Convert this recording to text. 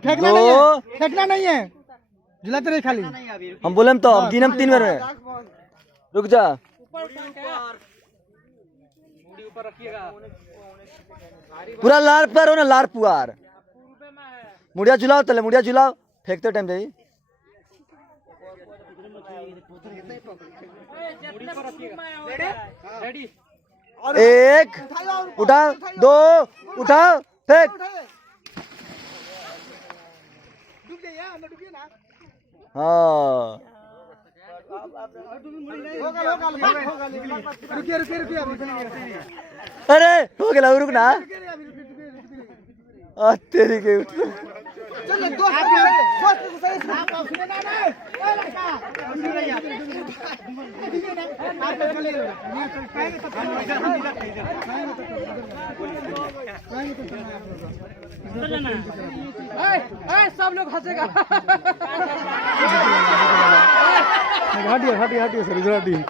फेंकना नहीं है, झुलाते रहे खाली। हम बोले तो गिन हम 3 बार में। रुक जा, पूरा लार पर हो ना, लार पुआर। मुड़िया झुलाओ, तले मुड़िया झुलाओ, फेंकते टाइम जाइए। एक उठाओ, 2 उठाओ, फेंक। हाँ अरे हो गया, रुक ना। तेरी के उठ सब लोग हंसेगा। हटिए हटिए हटिए सर, इधर हटिए।